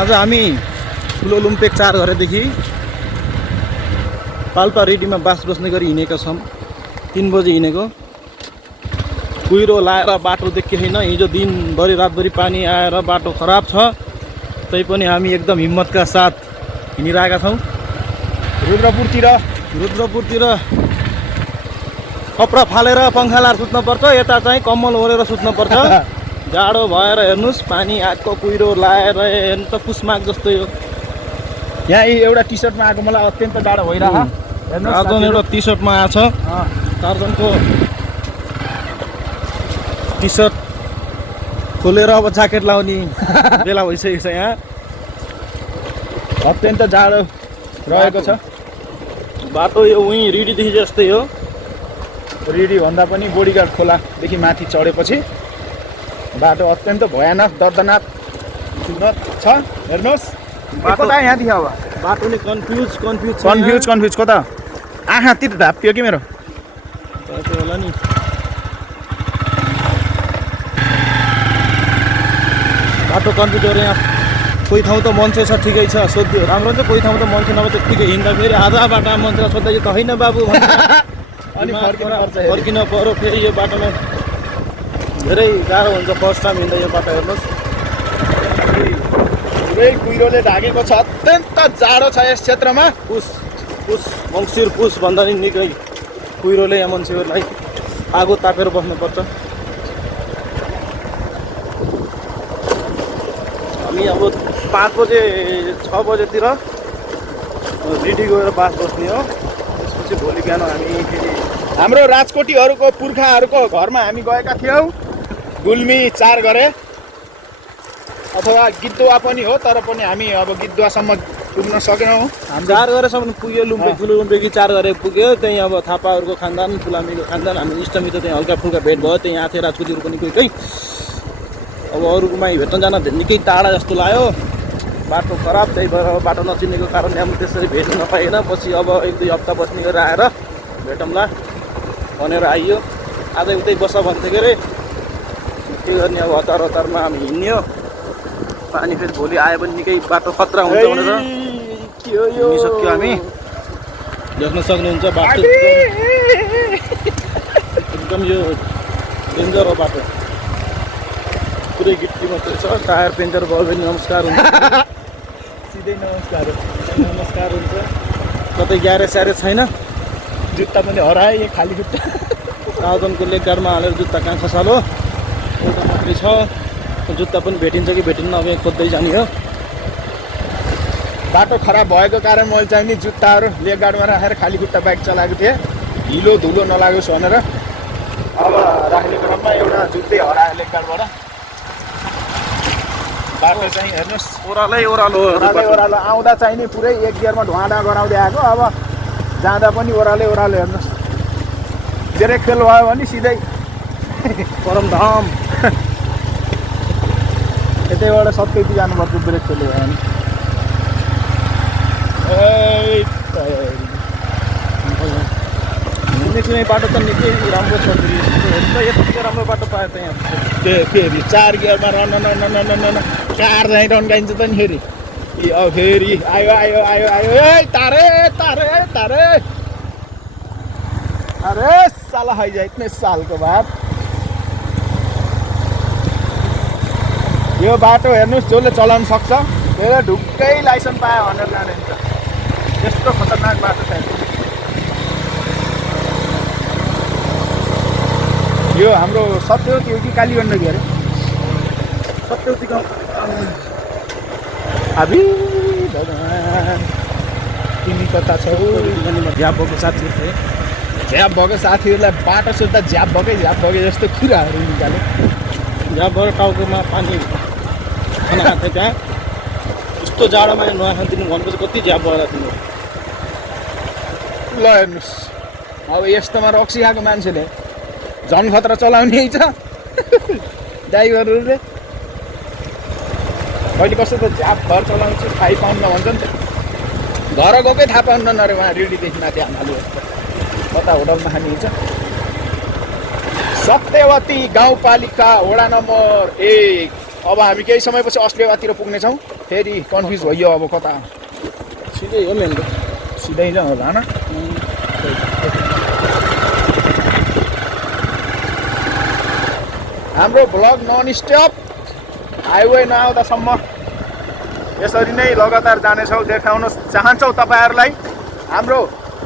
आज हामी ठुलो लुम्पेक 4 घरदेखि पाल्पा रेडीमा बास बस्ने गरी हिँडेका छौँ। 3 बजे हिँडेको। कुहिरो लाएर बाटो देखिए छैन। हिजो दिनभरि रातभरि पानी आएर बाटो खराब छ, तैपनि हामी एकदम हिम्मतका साथ हिँडिरहेका छौँ। रुद्रपुरतिर कपडा फालेर पङ्खा लाएर सुत्नुपर्छ, यता चाहिँ कम्मल ओढेर सुत्नुपर्छ। जाडो भएर हेर्नुहोस्, पानी आएको कुहिरो लाएर हेर्नु त पुसमाग जस्तो यो। यहाँ एउटा टी सर्टमा आएको मलाई अत्यन्त जाडो भइरहेको। टार्जन एउटा टी सर्टमा आएको छ। टार्जनको टी सर्ट खोलेर अब ज्याकेट लाउने बेला भइसकेको छ। यहाँ अत्यन्त जाडो रहेको छ। बाटो यो उहीँ रिडीदेखि जस्तै हो। रिडी भन्दा पनि बोडीघाट खोलादेखि माथि चढेपछि बाटो अत्यन्त भयानक दर्दनाक छ। हेर्नुहोस् कता यहाँदेखि अब बाटोले कन्फ्युज कता आँखा तिर धाप्यो कि मेरो होला नि। बाटो कन्फ्युज गरेर यहाँ कोही ठाउँ त मान्छे छ, ठिकै छ, सोध्यो राम्रो छ। कोही ठाउँ त मान्छे नभए त्यत्तिकै हिँड्दा फेरि आधा बाटोमा मान्छेलाई सोद्धा त होइन बाबु अनि फर्किन पऱ्यो। फेरि यो बाटोमा धेरै गाह्रो हुन्छ फर्स्ट टाइम हिँड्दा यो बाटो। हेर्नुहोस् पुरै कुहिरोले ढाकेको छ। अत्यन्त जाडो छ यस क्षेत्रमा। मङ्सिर पुस भन्दा नि निकै कुहिरोले यहाँ मान्छेहरूलाई आगो तापेर बस्नुपर्छ। हामी अब 5 बजे 6 बजेतिर रिडी गएर बास बस्ने हो। त्यसपछि भोलि बिहान हामी फेरि हाम्रो राजकोटीहरूको पुर्खाहरूको घरमा हामी गएका थियौँ। गुल्मी 4 गरे अथवा गिद्धुवा पनि हो, तर पनि हामी अब गिद्धुवासम्म पुग्न सकेनौँ। 4 गरेसम्म पुग्यो। लुम्पेक ठुलो लुम्पेकी 4 गरे पुग्यो। त्यहीँ अब थापाहरूको खानदान, फुलामीको खानदान, हामी इष्टमित्र त्यहीँ हल्का फुल्का भेट भयो। त्यहीँ आएको थियो राजकोटीहरू पनि कोही। अब अरूकोमा भेट्न जान निकै टाढा जस्तो लाग्यो। बाटो खराब, त्यही भएर बाटो नचिनेको कारणले हामी त्यसरी भेट्न नपाएन। पछि अब 1-2 हप्ता बस्ने गरेर आएर भेटौँला भनेर आइयो। आज उतै बस्छ भन्थ्यो के अरे, के गर्ने अब हतारमा हामी हिँड्ने हो। पानी फेरि भोलि आयो भने निकै बाटो खतरा हुन्छ भनेर हिँडिसक्यो हामी। देख्न सक्नुहुन्छ बाटो एकदम यो डेन्जर हो बाटो। पुरै गिट्टी मात्रै छ। टायर पेन्चर भयो भने नमस्कार हुन्छ। सिधै नमस्कार हुन्छ। कतै ग्यारेज छैन। जुत्ता पनि हराए, खाली जुत्ता। टाउजनको लेग गार्डमा हालेर जुत्ता कहाँ खसालो, एउटा मात्रै छ। जुत्ता पनि भेटिन्छ कि भेटिन्न अब यहाँ खोज्दै जाने हो। बाटो खराब भएको कारण मैले चाहिँ नि जुत्ताहरू लेग गार्डमा राखेर खाली खुट्टा बाइक चलाएको थिएँ, हिलो धुलो नलागोस् भनेर। अब राख्ने क्रममा एउटा जुत्तै हरायो लेग गार्डबाट। बाटो चाहिँ हेर्नुहोस् ओह्रालो आउँदा चाहिँ नि पुरै 1 गियरमा ढुवाडा गराउँदै आएको। अब जाँदा पनि ओह्रालै हेर्नुहोस्। धेरै खेल भयो भने सिधै परमधाम यतैबाट सत्तैती जानुपर्छ ब्रेक फेल भयो भने। निकै बाटो त निकै राम्रो छ। यतिकै राम्रो बाटो पायो त यहाँ। फेरि 4 गियरमा रन कार चाहिँ रन्काइन्छ त नि फेरि। अब फेरि आयो तारे अरे साला है इतने साल को बाद यो बाटो हेर्नुहोस्, जसले चलाउन सक्छ त्यसले ढुक्कै लाइसेन्स पायो भनेर जान्छ। यस्तो खतरनाक बाटो छ यो। हाम्रो सत्यवती हो कि कालीगण्डकी अरे? सत्यवती गाउँ। अभी भगवान् तिमी कता छौ? झ्याप भएको साथीहरू थिए। झ्याप भएको साथीहरूलाई बाटो सोद्धा झ्याप भएकै जस्तो कुराहरू निकाले। झ्याप भएर टाउकोमा पानी खाना खान्थ्यो। त्यहाँ यस्तो जाडोमा नुहाइ खान्थ्यो भनेपछि कति झ्याप भएर तिम्रो। ल हेर्नुहोस्, अब यस्तोमा रक्सी खाएको मान्छेले झन् खतरा चलाउने छ। ड्राइभरहरूले कहिले कस्तो त झ्याप भएर चलाउँछु थाहै पाउन्न भन्छ नि त। घर गएकै थाहा पाउन्न नरे उहाँ रेडीदेखि माथि हाल्नु कता होटलमा खाने हुन्छ। सत्यवती गाउँपालिका वडा नम्बर 1 अब हामी केही समयपछि अस्ट्रेलियातिर पुग्नेछौँ फेरि कन्फ्युज भइयो अब कता सिधै हो मेन रोड सिधै नै होला न हाम्रो भ्लग नन स्टप हाइवे नआउँदासम्म यसरी नै लगातार जानेछौँ देखाउन चाहन्छौँ तपाईँहरूलाई हाम्रो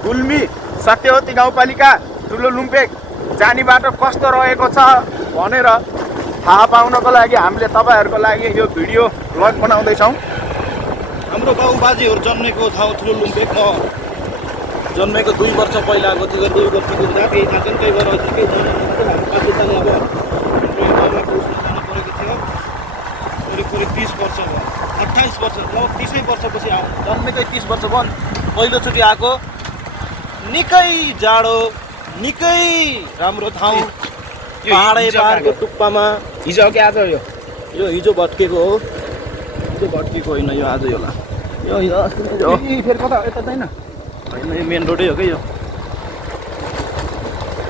गुल्मी सत्यवती गाउँपालिका ठुलो लुम्पेक जाने बाटो कस्तो रहेको छ भनेर थाहा पाउनको लागि हामीले तपाईँहरूको लागि यो भिडियो भ्लग बनाउँदैछौँ हाम्रो बाउबाजेहरू जन्मेको ठाउँ ठुलो लुम्पेक म जन्मेको 2 वर्ष पहिला आएको थियो 2 वर्षको हुँदा केही थाहा छैन त्यही भएर केही छैन हाम्रो बाध्यताले अब जानु परेको थियो करिब 30 वर्ष भयो 28 वर्ष लगभग 30 वर्षपछि आयो जन्मेकै 30 वर्ष भयो पहिलोचोटि आएको निकै जाडो निकै राम्रो ठाउँ पाहाडको टुप्पामा हिजो कि आज यो हिजो भट्केको हो हिजो भट्केको होइन यो आज होला यो फेरि कता यता छैन होइन यो मेन रोडै हो कि यो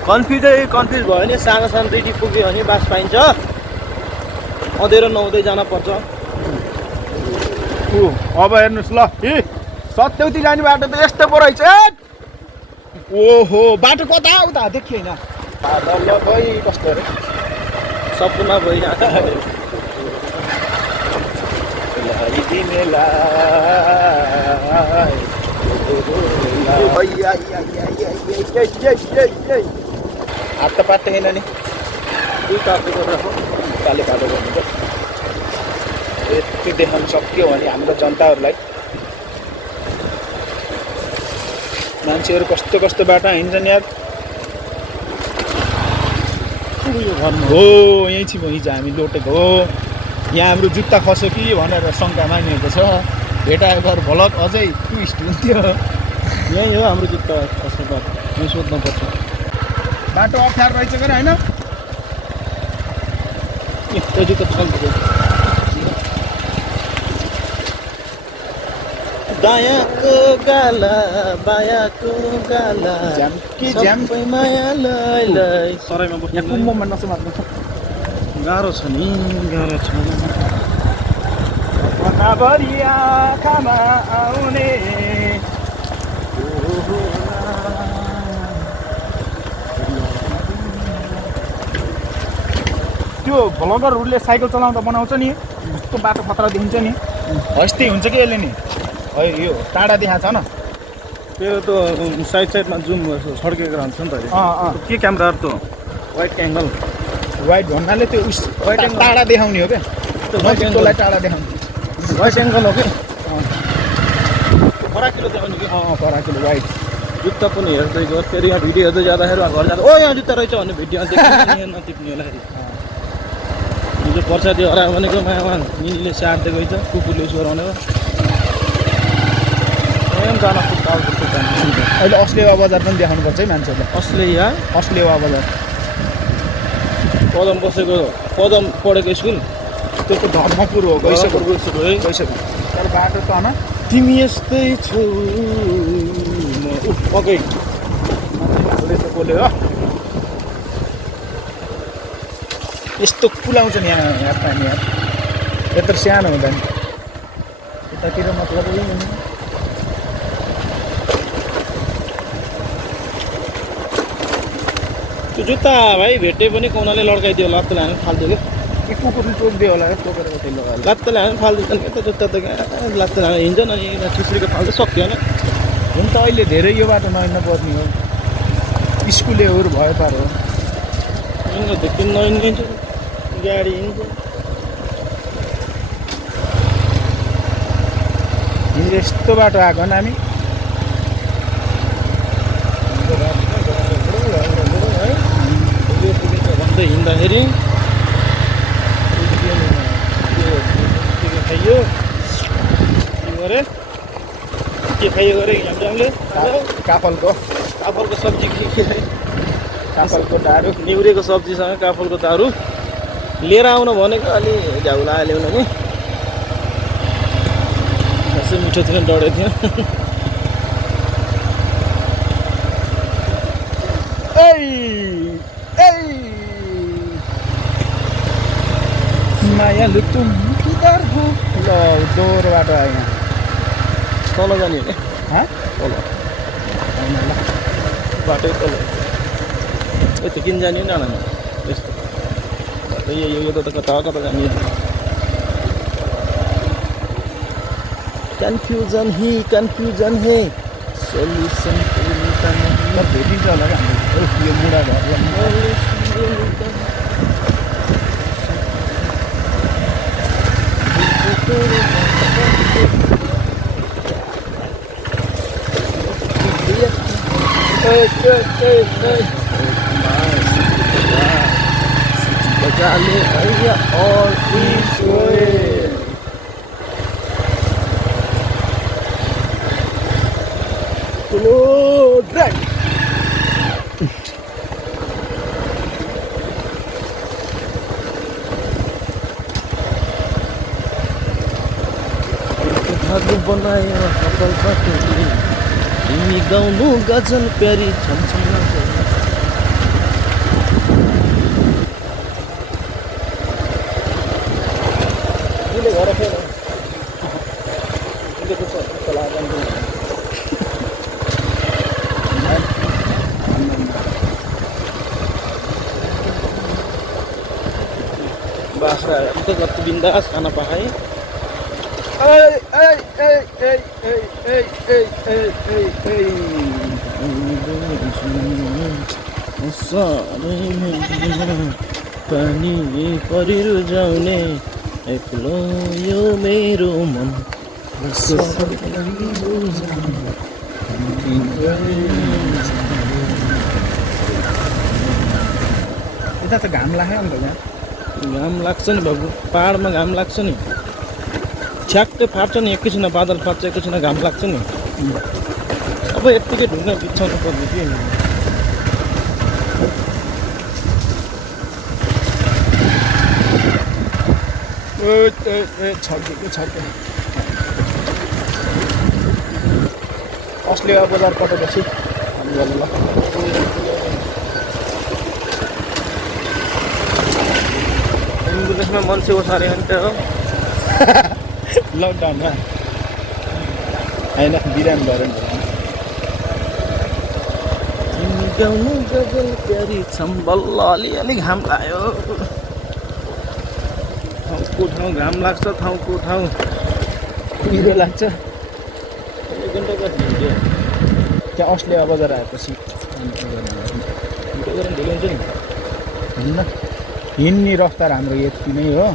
कन्फ्युज भयो भने सानो सानो दुईटी पुग्यो भने बास पाइन्छ अँधेरो नहुँदै जान पर्छ अब हेर्नुहोस् ल सत्यवती जाने बाटो त यस्तो पो रहेछ ओहो बाटो कता उता देखियो होइन खै कस्तो अरे सपना भइरहेको हात त पात्दैन नि दुई काटो गरेर काले काटो गर्नु यति देखाउन सक्यो भने हाम्रो जनताहरूलाई मान्छेहरू कस्तो कस्तो बाटो हिँड्छन् यार हो यहीँ छि हिजो हामी लोटेको हो यहाँ हाम्रो जुत्ता खस्यो कि भनेर शङ्का मानिएको छ भेटायो घर भलक अझै ट्विस्ट हुन्थ्यो यहीँ हो हाम्रो जुत्ता खस्ने बाटो यहाँ सोध्नुपर्छ बाटो अप्ठ्यारो रहेछ कि होइन त्यो जुत्ता चल्छ दायाँको गाला बायाँको गाला सबै माया लै सराइमा बस्नु यहाँ कुम्ममा नसमात्नु गाह्रो छ नि गाह्रो छ भरि आँखामा आउने त्यो भ्लगरहरूले साइकल चलाउँदा बनाउँछ नि कस्तो बाटो खतरा देखिन्छ नि हस्ती हुन्छ कि यसले नि है यो टाढा देखाएको छ न तेरो त साइडमा जुम छड्केको रहन्छ नि त के क्यामेरा त वाइड एङ्गल वाइड भन्नाले त्यो वाइड एङ्गल टाढा देखाउने हो क्या नजिककोलाई टाढा देखाउने वाइड एङ्गल हो कि फराकिलो देखाउने कि फराकिलो वाइड जुत्ता पनि हेर्दै गयो फेरि यहाँ भिडियो हेर्दै जाँदाखेरि घर जाँदा ओ यहाँ जुत्ता रहेछ भन्ने भिडियोमा देख्नु नटिप्ने होला हिजो पर्सादी हरायो भनेको मायामा निनीले स्याहार्दै गइछ कुकुरले सोराउनेको जान अहिले अस्लेवा बजार पनि देखाउनुपर्छ है मान्छेहरूले अस्लेवा बजार पदम बसेको पदम पढेको स्कुल त्यो त धर्मपुर हो गइसक्यो तर बाटो त न तिमी यस्तै छौ पकै बोल्यो हो यस्तो कुलाउँछ नि यहाँ पानी यहाँ यत्रो सानो हुँदा नि यतातिर मतलब त्यो जुत्ता भाइ भेटे पनि कौनाले लड्काइदियो लात्त ल्याएर फाल्दियो क्या कुकुरले टोकिदियो होला टोकेर कतै लगाएर लात्त ल्याएर फालिदिन्छन् क्या त जुत्ता त लात्त ल्याएर हिँड्छन् अनि ठिस्रीको फाल्दै सकिएन हुन त अहिले धेरै यो बाटो नहिँड्नु पर्ने हो स्कुलेहरू भयो पार हो देखि नहिँड्छ गाडी हिँड्छ हिजो यस्तो बाटो आएको नि हामी भन्दै हिँड्दाखेरि खाइयो के खाइयो गरे हामीले काफलको सब्जी के काफलको दारू निउरेको सब्जीसँग काफलको दारू लिएर आउनु भनेको अलि झ्याउला ल्याउनु नि यसो मिठो थियो डढे थियो माया यहाँ लुटुम किधर हो ल दोहोरो बाटो आयो यहाँ तल जाने हो हाँ तल होइन ल बाटै तल यस्तो किन जाने हो डाँडामा यस्तो बाटो यो त कता कता जाने कन्फ्युजन है सोल्युसन भेटिन्छ होला क्या हाम्रो यो मुढा घर बजा ले भैया और इस ड्राइव धागो बनायो कपाल बाटोले तिमी गाउनु गजल प्यारी छमछम घर फेर बाख्रा त कति बिन्दास खाना पाएँ पानी परिरु जाउने एक्लो यो मेरो मन यता त घाम लाग्यो नि त यहाँ घाम लाग्छ नि बाबु पाहाडमा घाम लाग्छ नि ठ्याक्कै फाट्छ नि एकैछिन बादल फाट्छ एकैछिन घाम लाग्छ नि अब यत्तिकै ढुङ्गा बिछाउनु पर्ने के छड्के अस्ट्रेलिया बजार पठाएपछि त्यसमा मान्छे ओसारे अन्त हो लकडाउनमा होइन बिराम गरेर तिमी गाउनु गजल प्यारी छम बल्ल अलिअलि घाम लाग्यो ठाउँको ठाउँ घाम लाग्छ ठाउँको ठाउँ पिरो लाग्छ एक घन्टा कति हिँड्यो त्यहाँ अस्ट्रेलिया बजार आएपछि ढिलो हुन्छ नि हिँड्न हिँड्ने रफ्तार हाम्रो यति नै हो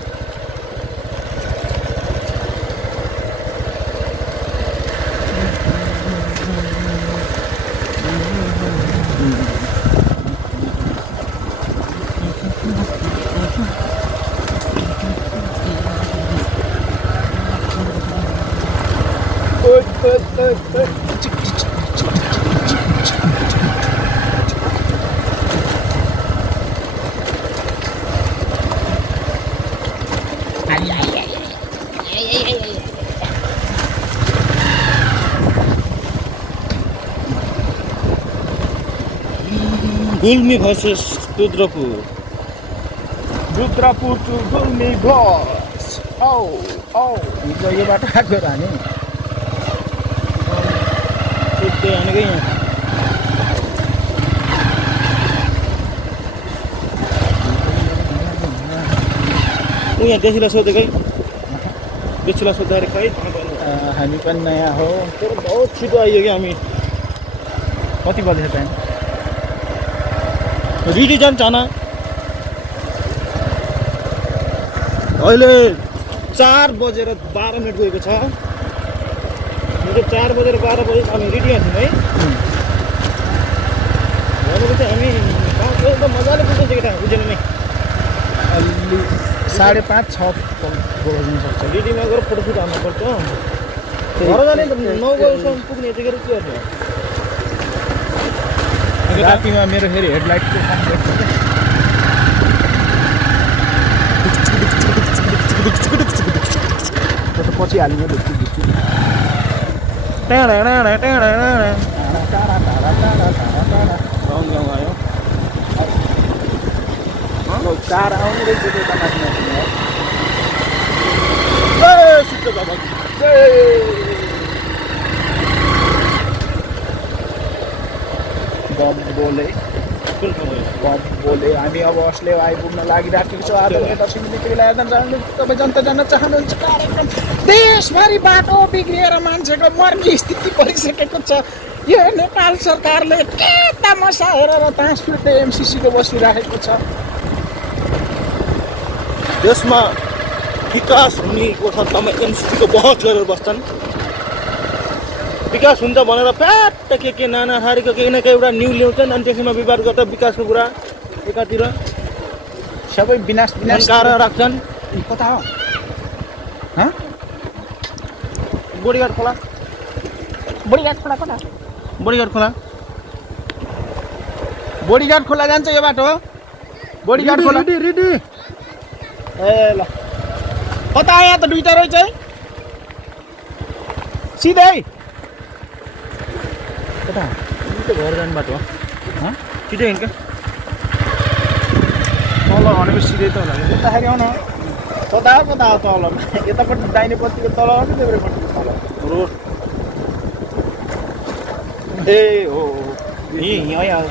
गुल्मी भर्सेस रुद्रपुर टु गुल्मी बस हिजो यो बाटो आएको र हामी त्यही हानेकै यहाँ ऊ यहाँ देशीलाई सोधेकै देशीलाई सोद्धाखेरि खै हामी पनि नयाँ हो तर बहुत छिटो आइयो क्या हामी कति बजेछ टाइम रिडी जान्छ न अहिले 4:12 गएको छ मतलब 4:12 बजे हामी रेडी छौँ है भनेपछि हामी एकदम मजाले पुग्छ केटा बुझेन नि अलि 5:30 6 बज्नु सक्छ रेडीमा गएर फोटोसुट हाल्नुपर्छ घर जाने 9 बजेसम्म पुग्ने यतिखेर के गर्ने रातिमा मेरो फेरि हेडलाइटको काम गर्छ पछि हाल्ने आयो चार आउने रहेछ त्यता माथि बाबा बोले हामी अब अस्ले आइपुग्न लागिराखेको छौँ आधा घन्टा 10 मिनेटको लागि तपाईँ जनता जान्न चाहनुहुन्छ कार्यक्रम देशभरि बाटो बिग्रिएर मान्छेको मर्ने स्थिति परिसकेको छ यो नेपाल सरकारले के तमासा हेरेर तास फिर्दै एमसिसीको बसिराखेको छ देशमा विकास हुनेको छ तपाईँ एमसिसीको बहस गरेर बस्छन् विकास हुन्छ भनेर प्याट के नाना हारीको केही न केही एउटा न्यु ल्याउँछन् अनि त्यसैमा विवाद गर्दा विकासको कुरा एकातिर सबै विनाश गाह्रो राख्छन् कता हो बोडीघाट खोला कता बोडीघाट खोला जान्छ यो बाटो बोडीघाट खोला रेडी ए ल कता आयो त दुईटा रहेछ है सिधै कता घर जाने बाटो हो छिटो हिँड्का तल भनेपछि सिधै तल यताखेरि आउन कता हो तल यतापट्टि दाहिनेपट्टिको तल हो कि देब्रेपट्टिको तल रोड ए हो यहाँ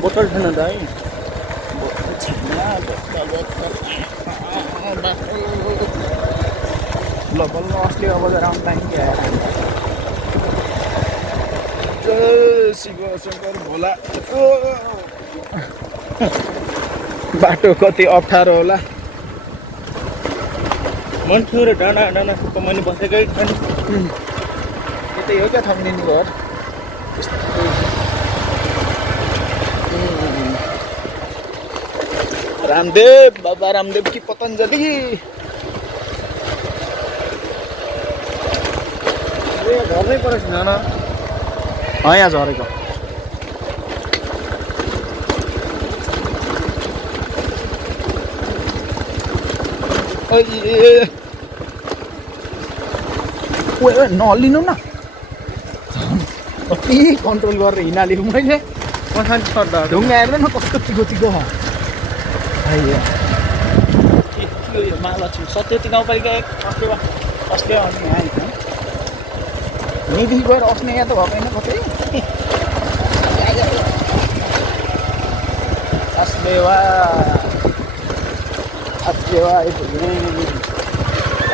बोतल छैन त है ल बल्ल अस्ति अब आउनु टाइम के आयो शिव शङ्कर भोला बाटो कति अप्ठ्यारो होला मान्छे र डाँडा कमानी बसेकै छन् यतै हो क्या थम्निने घर रामदेव बाबा रामदेव कि पतञ्जलि घरमै परेछ न यहाँ झरेको नहल्लिनु न कति कन्ट्रोल गरेर हिँडालेको मैले ढुङ्गा हेर्दैन कस्तो चिको चिको महालक्ष्मी सत्यवती गाउँपालिका 1 अस्ले यहीँदेखि गएर अस्ने यहाँ त भएन कतै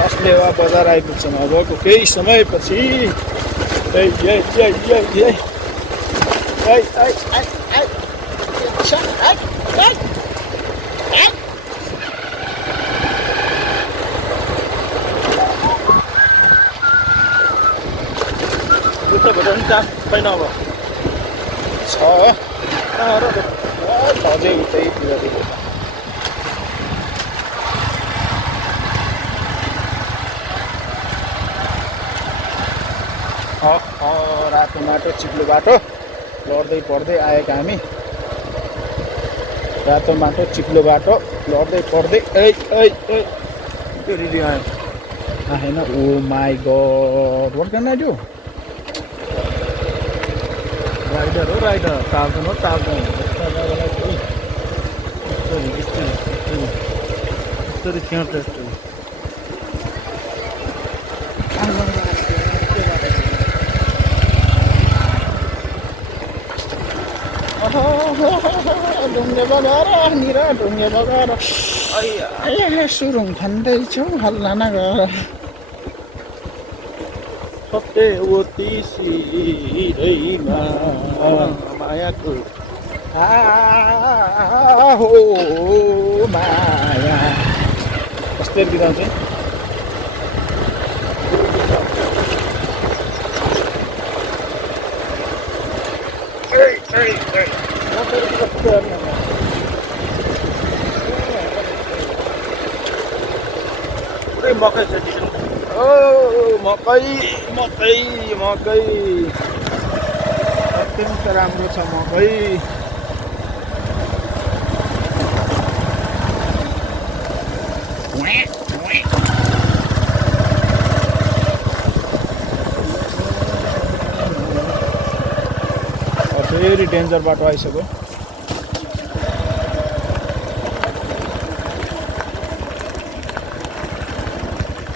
अस्लेवा बजार आइपुग्छन् अबको केही समयपछि चान्स छैन अब छ अझै उतैतिरदेखि रातो माटो चिप्लो बाटो लड्दै पढ्दै आएका हामी रातो माटो चिप्लो बाटो लड्दै पढ्दै आएन oh my god what can I do rider हो राइडर टार्जन हो टार्जन ढुङ्गे बगाएर निरा ढुङ्गे बगाएर सुरुङ खाँदैछौँ हल्ला नगर सत्यवती सिरैमा मायाको हो माया कस्तो गीत आउँछ मकै छ ओ मकै मकै मकै अत्यन्त राम्रो छ मकै फेरि डेन्जर बाटो आइसक्यो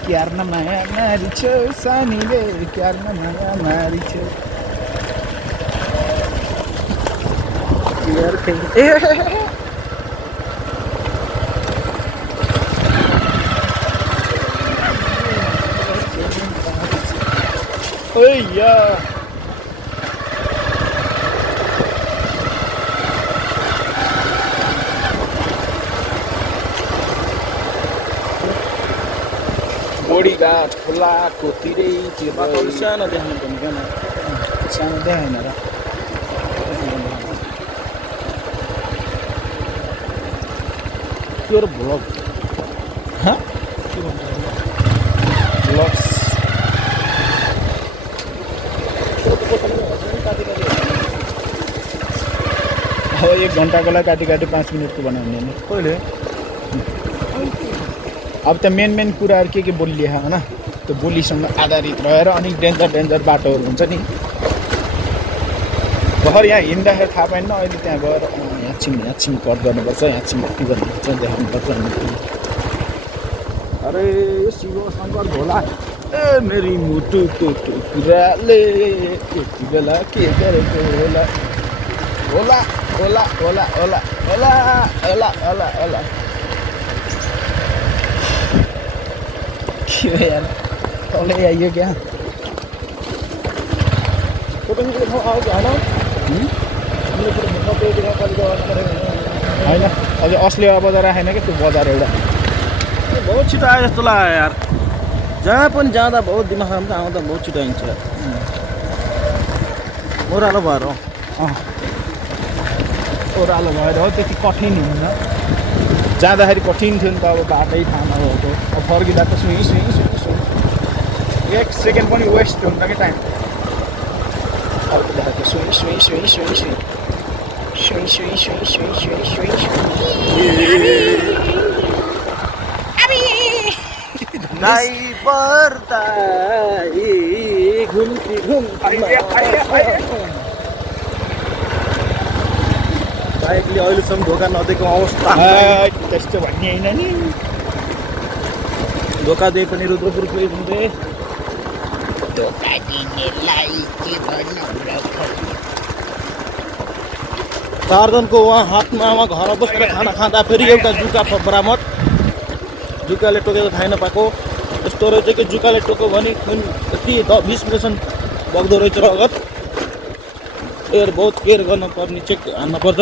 क्यार न माया मारी छौ सानीले क्यार न माया मारी छौ क्यार खे ओइ या गोडीघाट खोलाको तिरैतिर बाटोहरू सानो देख्नु पर्ने क्या सानो देखेन र त्यो भ्लग हाँ के भन्छ ब्लग्स अब 1 घन्टाकोलाई काटी 5 मिनटको बनाउने नि कहिले अब त मेन कुराहरू के बोलिए होइन त्यो बोलीसँग आधारित रहेर अनि डेन्जर बाटोहरू हुन्छ नि भर्खर यहाँ हिँड्दाखेरि थाहा पाएन अहिले त्यहाँ गएर यहाँ छिम कट गर्नुपर्छ यहाँ छिम कति गर्नुपर्छ देखाउनुपर्छ अरे शिव शङ्कर भोला ए मेरी मुटुको टुक्राले यति बेला के गरेको होला होला होला होला होला होला होला होला होला के यार तलै आइयो क्या फोटो ठाउँ आउँछ होइन अझै असली बजार राखेन क्या त्यो बजार एउटा बहुत छिटो आयो जस्तो लाग्यो यार जहाँ पनि जाँदा बहुत दिमागमा पनि आउँदा बहुत छिटो आइन्छ ओह्रालो भएर ओह्रालो भएर हो त्यति कठिन हुन्न जाँदाखेरि कठिन थियो नि त अब बाटै थाहा नभएको अब फर्किँदा त सुई 1 सेकेन्ड पनि वेस्ट हुन्न कि टाइम अर्को बाटो सुई नाइ पर्दा घुम्ती बाइकले अहिलेसम्म धोका नदिएको अवस्था त्यस्तो भन्ने होइन नि धोका दिए पनि रुद्रपुर पुरै हुँदै धोका दिनेलाई के गर्नु चारजनको उहाँ हातमा घर बसेर खाना खाँदा फेरि एउटा जुका बरामद जुकाले टोकेको थाहा नपाएको यस्तो रहेछ कि जुकाले टोक्यो भने खुन यति 20 मिनटसम्म बग्दो रहेछ रगत एयर बहुत केयर गर्नुपर्ने चेक हान्नुपर्छ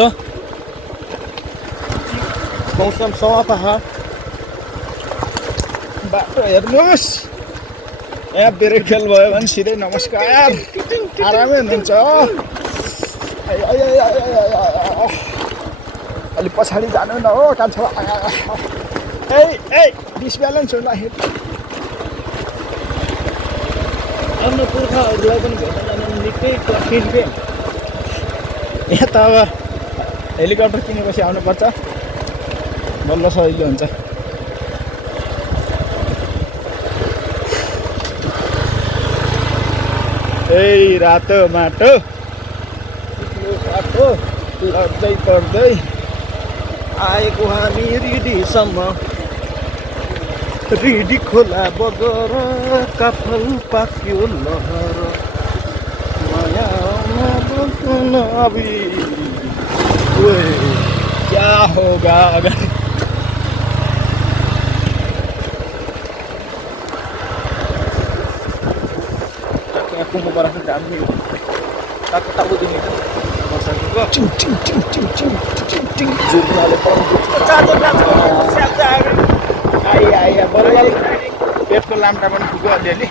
मौसम सफा बाटो हेर्नुहोस् यहाँ ब्रेक फेल भयो भने सिधै नमस्कार आरामै हुन्छ अलिक पछाडि जानु न हो कान्छो ए डिसब्यालेन्स होला आफ्नो पुर्खाहरूलाई पनि भेट्न जानु निकै कठिन के यहाँ त अब हेलिकप्टर किनेपछि आउनुपर्छ बल्ल सजिलो हुन्छ ए रातो माटो बाटो पर्दै आएको हामी रिडीसम्म रिडी खोला बगर काफल पाक्यो लहर माया अभी क्या होगा अगर aku mau barang kami takut tahu ini masa juga jurnal आइया बल्ल पेटको लाम्टा पनि पुग्यो अलिअलि